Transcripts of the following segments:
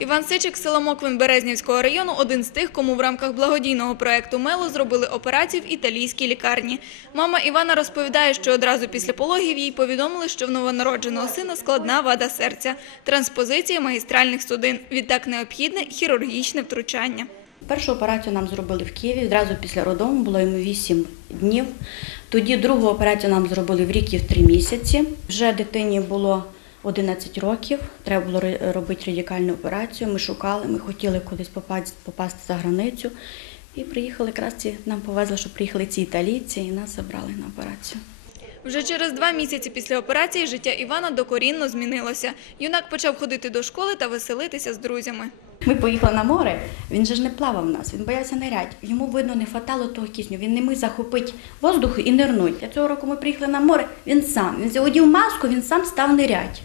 Іван Сичик з села Моквин Березнівського району один з тих, кому в рамках благодійного проекту Мело зробили операцію в італійській лікарні. Мама Івана розповідає, що одразу після пологів їй повідомили, що в новонародженого сина складна вада серця, транспозиція магістральних судин. Відтак необхідне хірургічне втручання. Першу операцію нам зробили в Києві. Одразу після роддому було йому 8 днів. Тоді другу операцію нам зробили в рік і в 3 місяці. Вже дитині було 11 років. Треба було робити радикальну операцію. Ми шукали, ми хотіли кудись попасти, попасти за границю. І приїхали якраз ці, нам повезли, що приїхали ці італійці і нас забрали на операцію. Вже через два місяці після операції життя Івана докорінно змінилося. Юнак почав ходити до школи та веселитися з друзями. Ми поїхали на море, він же ж не плавав в нас, він боявся нирять. Йому, видно, не хватало того кисню. Він не міг захопити воздух і нирнуть. А цього року ми приїхали на море, він сам. Він одів маску, він сам став нирять.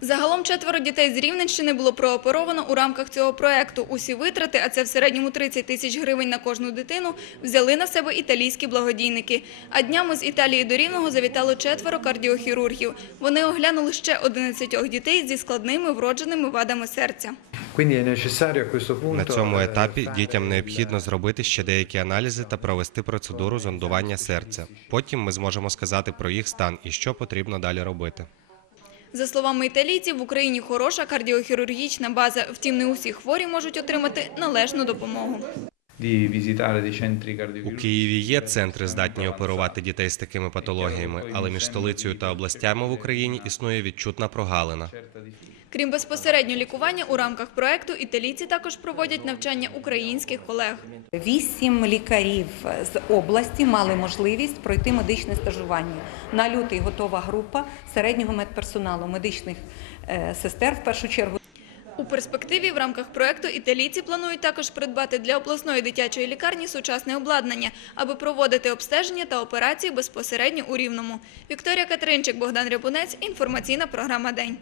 Загалом четверо дітей з Рівненщини було прооперовано у рамках цього проекту. Усі витрати, а це в середньому 30 тисяч гривень на кожну дитину, взяли на себе італійські благодійники. А днями з Італії до Рівного завітало четверо кардіохірургів. Вони оглянули ще 11 дітей зі складними вродженими вадами серця. На цьому eh, етапі дітям необхідно зробити ще деякі аналізи та провести процедуру зондування серця. Потім ми зможемо сказати про їх стан і що потрібно далі робити. За словами італійців, в Україні хороша кардіохірургічна база. Втім, не усі хворі можуть отримати належну допомогу. У. Києві є центри, здатні оперувати дітей з такими патологіями, але між столицею та областями в Україні існує відчутна прогалина. Крім безпосереднього лікування, у рамках проекту італійці також проводять навчання українських колег. Вісім лікарів з області мали можливість пройти медичне стажування. На лютий готова група середнього медперсоналу, медичних е, сестер в першу чергу. У перспективі в рамках проекту італійці планують також придбати для обласної дитячої лікарні сучасне обладнання, аби проводити обстеження та операції безпосередньо у Рівному. Вікторія Катеринчик, Богдан Рябунець. Інформаційна програма День.